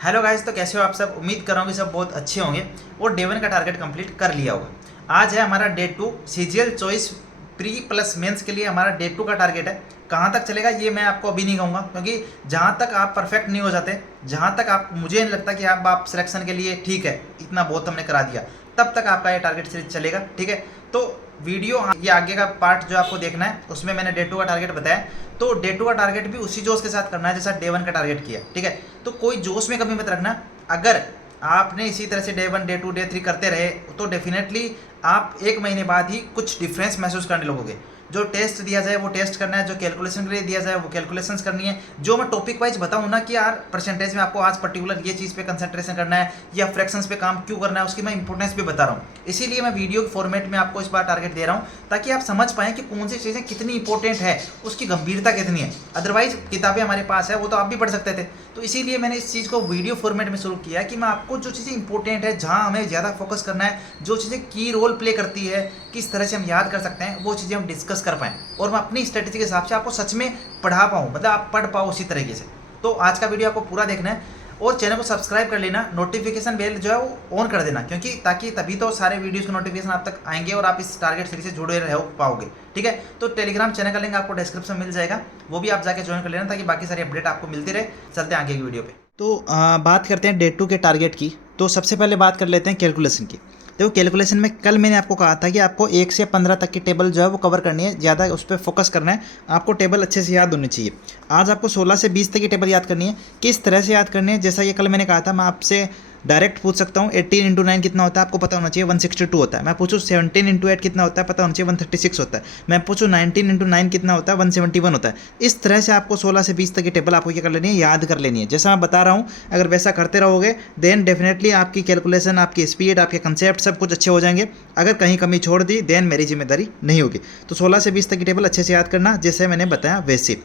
Hello guys, तो कैसे हो आप सब। उम्मीद कर रहा हूँ कि सब बहुत अच्छे होंगे और डे 1 का टारगेट कंप्लीट कर लिया होगा। आज है हमारा day 2 CGL choice pre plus mains के लिए हमारा डे 2 का टारगेट है। कहाँ तक चलेगा ये मैं आपको अभी नहीं कहूँगा, क्योंकि जहाँ तक आप परफेक्ट नहीं हो जाते, जहाँ तक आप मुझे नहीं लगता कि आप सिलेक्शन के लिए ठीक है, इतना बहुत हमने करा दिया, तब तक आपका ये टारगेट सीरीज चलेगा। ठीक है, तो वीडियो ये आगे का पार्ट जो आपको देखना है उसमें मैंने डे 2 का टारगेट बताया, तो डे 2 का टारगेट भी उसी जोश के साथ करना है जैसा डे 1 का टारगेट किया। ठीक है, तो कोई जोश में कमी मत रखना। अगर आपने इसी तरह से डे 1 डे 2 डे 3 करते रहे तो डेफिनेटली आप एक महीने बाद ही कुछ डिफरेंस महसूस करने लगोगे। जो टेस्ट दिया जाए वो टेस्ट करना है, जो कैलकुलेशन के लिए दिया जाए वो कैलकुलेशंस करनी है। जो मैं टॉपिक वाइज बताऊँ ना कि यार परसेंटेज में आपको आज पर्टिकुलर ये चीज़ पे कंसंट्रेशन करना है या फ्रैक्शंस पे काम क्यों करना है, उसकी मैं इंपॉर्टेंस भी बता रहा हूँ। इसीलिए मैं वीडियो के फॉर्मेट में आपको इस बार टारगेट दे रहा हूँ, ताकि आप समझ पाएँ कि कौन सी चीज़ें कितनी इंपॉर्टेंट है, उसकी गंभीरता कितनी है। अदरवाइज किताबें हमारे पास है वो तो आप भी पढ़ सकते थे, तो इसीलिए मैंने इस चीज़ को वीडियो फॉर्मेट में शुरू किया कि मैं आपको जो चीज़ें इंपॉर्टेंट है, जहाँ हमें ज़्यादा फोकस करना है, जो चीज़ें की रोल प्ले करती है, किस तरह से हम याद कर सकते हैं, वो चीज़ें हम डिस्कस कर पाएँ और मैं अपनी स्ट्रेटेजी के हिसाब से आपको सच में पढ़ा पाऊँ, मतलब आप पढ़ पाओ उसी तरीके से। तो आज का वीडियो आपको पूरा देखना है और चैनल को सब्सक्राइब कर लेना, नोटिफिकेशन बेल जो है वो ऑन कर देना, क्योंकि ताकि तभी तो सारे वीडियोस के नोटिफिकेशन आप तक आएंगे और आप इस टारगेट सीरीज से जुड़े रह पाओगे। ठीक है, तो टेलीग्राम चैनल का लिंक आपको डिस्क्रिप्शन में मिल जाएगा, वो भी आप जाके ज्वाइन कर लेना ताकि बाकी सारी अपडेट आपको मिलती रहे। चलते हैं आगे की वीडियो पे। तो बात करते हैं डे 2 के टारगेट की। तो सबसे पहले बात कर लेते हैं कैलकुलेशन की। देखो कैलकुलेशन में कल मैंने आपको कहा था कि आपको 1 से 15 तक की टेबल जो है वो कवर करनी है, ज़्यादा उस पर फोकस करना है, आपको टेबल अच्छे से याद होनी चाहिए। आज आपको 16 से 20 तक की टेबल याद करनी है। किस तरह से याद करनी है, जैसा ये कल मैंने कहा था, मैं आपसे डायरेक्ट पूछ सकता हूँ 18 इंटू 9 कितना होता है, आपको पता होना चाहिए 162 होता है। मैं पूछूँ 17 इंटू 8 कितना होता है, पता होना चाहिए 136 होता है। मैं पूछूँ 19 इंटू 9 कितना होता है, 171 होता है। इस तरह से आपको 16 से 20 तक की टेबल आपको क्या कर लेनी है, याद कर लेनी है। जैसा मैं बता रहा हूँ अगर वैसा करते रहोगे देन डेफिनेटली आपकी कैलकुलेशन, आपकी स्पीड, आपके कंसेप्ट सब कुछ अच्छे हो जाएंगे। अगर कहीं कमी छोड़ दी देन मेरी जिम्मेदारी नहीं होगी। तो 16 से 20 तक की टेबल अच्छे से याद करना, जैसे मैंने बताया वैसे।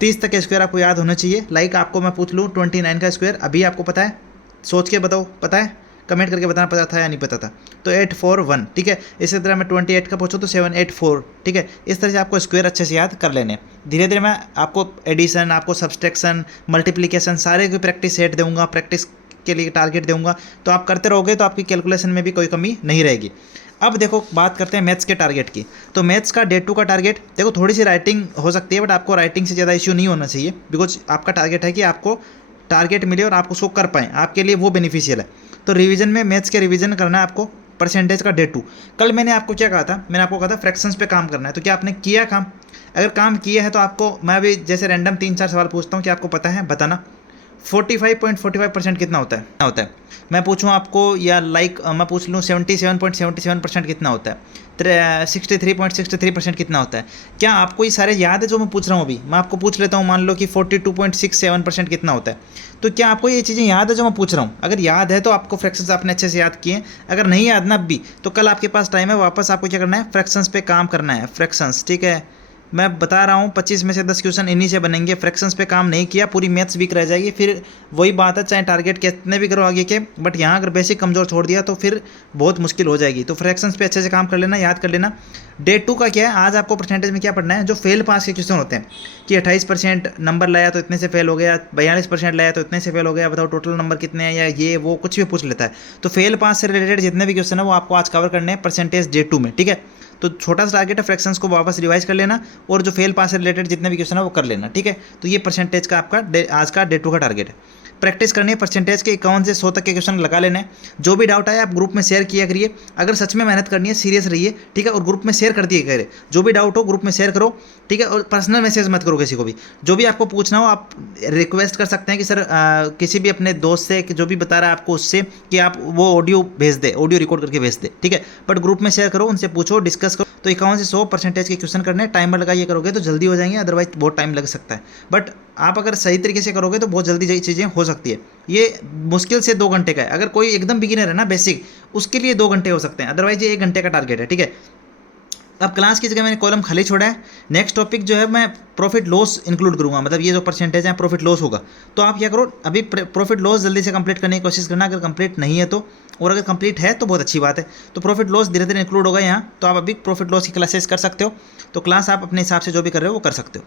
30 तक का स्क्वायर आपको याद होना चाहिए। लाइक आपको मैं पूछ लूँ 29 का स्क्वायर अभी आपको पता है, सोच के बताओ पता है, कमेंट करके बताना पता था या नहीं पता था। तो 841, ठीक है। इसी तरह मैं 28 का पूछूँ तो 784, ठीक है। इस तरह से आपको स्क्वायर अच्छे से याद कर लेने। धीरे धीरे मैं आपको एडिशन, आपको सब्सट्रैक्शन, मल्टीप्लिकेशन सारे की प्रैक्टिस सेट दूंगा, प्रैक्टिस के लिए टारगेट दूंगा, तो आप करते रहोगे तो आपकी कैलकुलेशन में भी कोई कमी नहीं रहेगी। अब देखो बात करते हैं मैथ्स के टारगेट की। तो मैथ्स का डे 2 का टारगेट, देखो थोड़ी सी राइटिंग हो सकती है बट आपको राइटिंग से ज़्यादा इश्यू नहीं होना चाहिए, बिकॉज आपका टारगेट है कि आपको टारगेट मिले और आप उसको कर पाएँ, आपके लिए वो बेनिफिशियल है। तो रिवीजन में मैथ्स के रिवीजन करना है आपको। परसेंटेज का डे 2, कल मैंने आपको क्या कहा था, मैंने आपको कहा था फ्रैक्शंस पे काम करना है। तो क्या आपने किया काम? अगर काम किया है तो आपको मैं अभी जैसे रैंडम 3-4 सवाल पूछता हूँ कि आपको पता है, बताना। 45.45% कितना होता है मैं पूछूं आपको, या मैं पूछ लूँ 77.77% कितना होता है, 63.63% कितना होता है। क्या आपको ये सारे याद है जो मैं पूछ रहा हूँ अभी? मैं आपको पूछ लेता हूँ, मान लो कि 42.67% कितना होता है। तो क्या आपको ये चीज़ें याद है जो मैं पूछ रहा हूँ? अगर याद है तो आपको फ्रैक्शंस आपने अच्छे से याद किए। अगर नहीं याद ना अभी, तो कल आपके पास टाइम है, वापस आपको क्या करना है, फ्रैक्शंस पे काम करना है। फ्रैक्शंस, ठीक है, मैं बता रहा हूँ 25 में से 10 क्वेश्चन इन्हीं से बनेंगे। फ्रैक्शंस पे काम नहीं किया पूरी मैथ्स वीक रह जाएगी। फिर वही बात है, चाहे टारगेट कितने भी करो आगे के, बट यहाँ अगर बेसिक कमज़ोर छोड़ दिया तो फिर बहुत मुश्किल हो जाएगी। तो फ्रैक्शंस पे अच्छे से काम कर लेना, याद कर लेना। डे 2 का क्या है, आज आपको परसेंटेज में क्या पढ़ना है, जो फेल पास के क्वेश्चन होते हैं कि 28% नंबर लाया तो इतने से फेल हो गया, 42% लाया तो इतने से फेल हो गया, बताओ टोटल नंबर कितने हैं, या ये वो कुछ भी पूछ लेता है। तो फेल पास से रिलेटेड जितने भी क्वेश्चन है वो आपको आज कवर करने हैं परसेंटेज डे 2 में, ठीक है। तो छोटा सा टारगेट है, फ्रैक्शंस को वापस रिवाइज कर लेना और जो फेल पास से रिलेटेड जितने भी क्वेश्चन है वो कर लेना, ठीक है। तो ये परसेंटेज का आपका आज का डे 2 का टारगेट है। प्रैक्टिस करनी है परसेंटेज के 51 से 100 तक के क्वेश्चन लगा लेने हैं। जो भी डाउट आए आप ग्रुप में शेयर किया करिए। अगर सच में मेहनत करनी है, सीरियस रहिए, ठीक है, और ग्रुप में शेयर कर दिए करें। जो भी डाउट हो ग्रुप में शेयर करो, ठीक है, और पर्सनल मैसेज मत करो किसी को भी। जो भी आपको पूछना हो आप रिक्वेस्ट कर सकते हैं कि सर किसी भी अपने दोस्त से, जो भी बता रहा है आपको उससे, कि आप वो ऑडियो भेज दे, ऑडियो रिकॉर्ड करके भेज दे, ठीक है। बट ग्रुप में शेयर करो, उनसे पूछो, डिस्कस करो। तो 51 से 100 परसेंटेज के क्वेश्चन करने, टाइमर लगाइए करोगे तो जल्दी हो जाएंगे, अदरवाइज बहुत टाइम लग सकता है। बट आप अगर सही तरीके से करोगे तो बहुत जल्दी चीज़ें हो सकती है। ये मुश्किल से 2 घंटे का है। अगर कोई एकदम बिगिनर है ना, बेसिक, उसके लिए 2 घंटे हो सकते हैं, अदरवाइज ये 1 घंटे का टारगेट है, ठीक है। अब क्लास की जगह मैंने कॉलम खाली छोड़ा है। नेक्स्ट टॉपिक जो है मैं प्रॉफिट लॉस इंक्लूड करूंगा, मतलब ये जो परसेंटेज है प्रॉफिट लॉस होगा। तो आप क्या करो, अभी प्रॉफिट लॉस जल्दी से कंप्लीट करने की कोशिश करना, अगर कंप्लीट नहीं है तो, और अगर कंप्लीट है तो बहुत अच्छी बात है। तो प्रॉफिट लॉस धीरे धीरे इंक्लूड होगा यहाँ, तो आप अभी प्रॉफिट लॉस की क्लासेस कर सकते हो। तो क्लास आप अपने हिसाब से जो भी कर रहे हो वो कर सकते हो।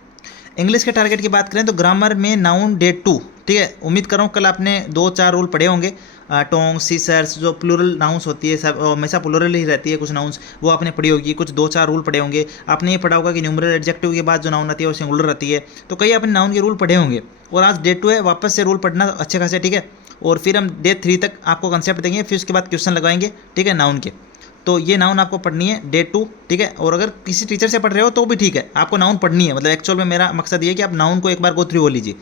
इंग्लिश के टारगेट की बात करें तो ग्रामर में नाउन डे 2, ठीक है। उम्मीद कर रहा हूँ कल आपने 2-4 रूल पढ़े होंगे। टोंग, सीसर्स, जो प्लूरल नाउंस होती है सब हमेशा प्लूरल ही रहती है, कुछ नाउंस वो आपने पढ़ी होगी। कुछ 2-4 रूल पढ़े होंगे। आपने ये पढ़ा होगा कि न्यूमरल एडजेक्टिव के बाद जो नाउन आती है वो सिंगुलर रहती है। तो कई आपने नाउन के रूल पढ़े होंगे। और आज डे 2 है, वापस से रूल पढ़ना अच्छे खासे, ठीक है। और फिर हम डे 3 तक आपको कंसेप्ट देंगे, फिर उसके बाद क्वेश्चन लगाएंगे, ठीक है, नाउन के। तो ये नाउन आपको पढ़नी है डे 2, ठीक है। और अगर किसी टीचर से पढ़ रहे हो तो भी ठीक है, आपको नाउन पढ़नी है। मतलब एक्चुअल में मेरा मकसद ये है कि आप नाउन को एक बार गो थ्रू हो लीजिए।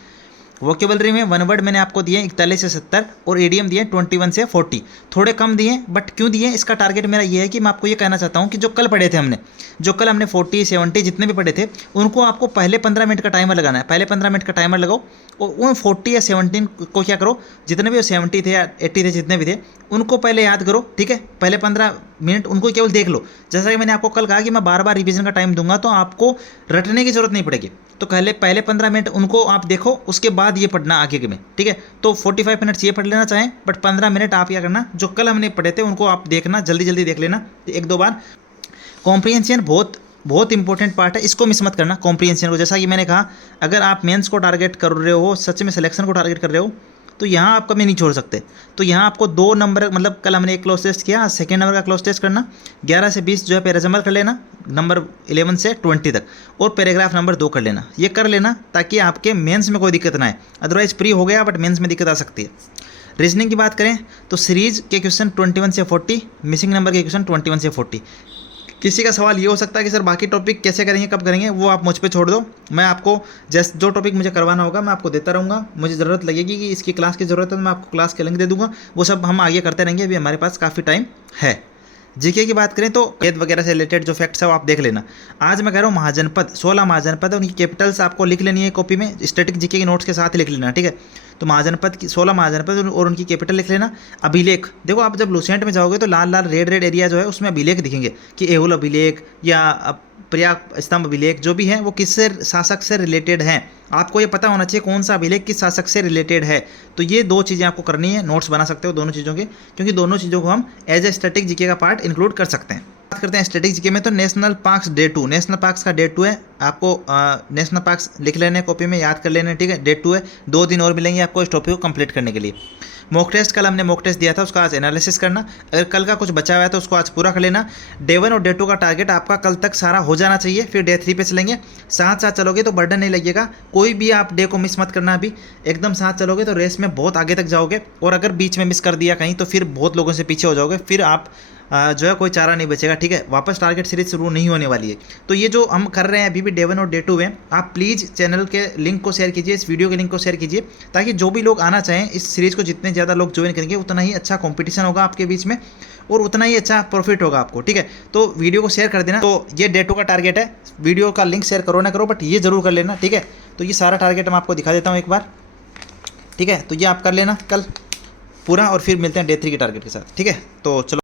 वोकेबलरी में वन वर्ड मैंने आपको दिए 41 से 70 और एडीएम दिए 21 से 40। थोड़े कम दिए, बट क्यों दिए, इसका टारगेट मेरा ये है कि मैं आपको ये कहना चाहता हूँ कि जो कल पढ़े थे हमने, 40, 70 जितने भी पढ़े थे, उनको आपको पहले 15 मिनट का टाइमर लगाना है। पहले 15 मिनट का टाइमर लगाओ और उन 40 या 17 को क्या करो, जितने भी 70 थे या 80 थे, जितने भी थे, उनको पहले याद करो, ठीक है। पहले 15 मिनट उनको केवल देख लो। जैसा कि मैंने आपको कल कहा कि मैं बार बार रिवीजन का टाइम दूंगा, तो आपको रटने की जरूरत नहीं पड़ेगी। तो पहले 15 मिनट उनको आप देखो, उसके बाद ये पढ़ना आगे में, ठीक है। तो 45 मिनट्स ये पढ़ लेना चाहें, बट 15 मिनट आप क्या करना, जो कल हमने पढ़े थे उनको आप देखना, जल्दी जल्दी देख लेना 1-2 बार। कॉम्प्रिहेंशन बहुत इंपॉर्टेंट पार्ट है, इसको मिस मत करना कॉम्प्रिहेंशन को। जैसा कि मैंने कहा, अगर आप मेंस को टारगेट कर रहे हो, सच में सिलेक्शन को टारगेट कर रहे हो, तो यहाँ आप कभी नहीं छोड़ सकते। तो यहाँ आपको 2 नंबर, मतलब कल हमने एक क्लोज टेस्ट किया, सेकेंड नंबर का क्लोज टेस्ट करना 11 से 20 जो है पैराग्राफ कर लेना, नंबर 11 से 20 तक, और पैराग्राफ नंबर 2 कर लेना। ये कर लेना ताकि आपके मेंस में कोई दिक्कत ना आए। अदरवाइज प्री हो गया, बट मेंस में दिक्कत आ सकती है। रीजनिंग की बात करें तो सीरीज के क्वेश्चन 21 से 40, मिसिंग नंबर के क्वेश्चन 21 से 40। किसी का सवाल ये हो सकता है कि सर बाकी टॉपिक कैसे करेंगे, कब करेंगे, वो आप मुझ पे छोड़ दो। मैं आपको जो टॉपिक मुझे करवाना होगा मैं आपको देता रहूँगा। मुझे ज़रूरत लगेगी कि इसकी क्लास की ज़रूरत है तो मैं आपको क्लास के लिंक दे दूँगा। वो सब हम आगे करते रहेंगे, अभी हमारे पास काफ़ी टाइम है। जीके की बात करें तो वेद वगैरह से रिलेटेड जो फैक्ट्स है वो आप देख लेना। आज मैं कह रहा हूँ महाजनपद, 16 महाजनपद है, उनकी कैपिटल्स आपको लिख लेनी है कॉपी में, स्टैटिक जीके के नोट्स के साथ लिख लेना, ठीक है। तो महाजनपद की 16 महाजनपद और उनकी कैपिटल लिख लेना। अभिलेख देखो, आप जब लुसेंट में जाओगे तो लाल लाल रेड एरिया जो है उसमें अभिलेख दिखेंगे कि एहुल अभिलेख या प्रयाग स्तंभ अभिलेख जो भी है वो किससे, शासक से रिलेटेड हैं। आपको ये पता होना चाहिए कौन सा अभिलेख किस शासक से रिलेटेड है। तो ये 2 चीज़ें आपको करनी है, नोट्स बना सकते हो दोनों चीज़ों के, क्योंकि दोनों चीज़ों को हम एज ए स्टैटिक जीके का पार्ट इंक्लूड कर सकते हैं। बात करते हैं स्टैटिक जीके में, तो national parks day 2, national parks का डे 2 है। आपको नेशनल पार्क्स लिख लेने कॉपी में, याद कर लेने, ठीक है। डे 2 है, 2 दिन और मिलेंगे आपको इस टॉपिक को कंप्लीट करने के लिए। मॉक टेस्ट कल हमने मॉक टेस्ट दिया था, उसका आज एनालिसिस करना। अगर कल का कुछ बचा हुआ है तो उसको आज पूरा कर लेना। डे 1 और डे 2 का टारगेट आपका कल तक सारा हो जाना चाहिए, फिर डे 3 पे चलेंगे। साथ साथ चलोगे तो बर्डन नहीं लगेगा, कोई भी आप डे को मिस मत करना। अभी एकदम साथ चलोगे तो रेस में बहुत आगे तक जाओगे, और अगर बीच में मिस कर दिया कहीं तो फिर बहुत लोगों से पीछे हो जाओगे, फिर आप जो है कोई चारा नहीं बचेगा, ठीक है। वापस टारगेट सीरीज शुरू नहीं होने वाली है। तो ये जो हम कर रहे हैं अभी भी डे 1 और डे 2 में, आप प्लीज़ चैनल के लिंक को शेयर कीजिए, इस वीडियो के लिंक को शेयर कीजिए, ताकि जो भी लोग आना चाहें इस सीरीज़ को, जितने ज़्यादा लोग ज्वाइन करेंगे उतना ही अच्छा कंपटीशन होगा आपके बीच में, और उतना ही अच्छा प्रॉफिट होगा आपको, ठीक है। तो वीडियो को शेयर कर देना। तो ये डे 2 का टारगेट है, वीडियो का लिंक शेयर करो ना करो, बट ये जरूर कर लेना, ठीक है। तो ये सारा टारगेट मैं आपको दिखा देता हूँ एक बार, ठीक है। तो ये आप कर लेना कल पूरा, और फिर मिलते हैं डे 3 के टारगेट के साथ, ठीक है। तो चलो।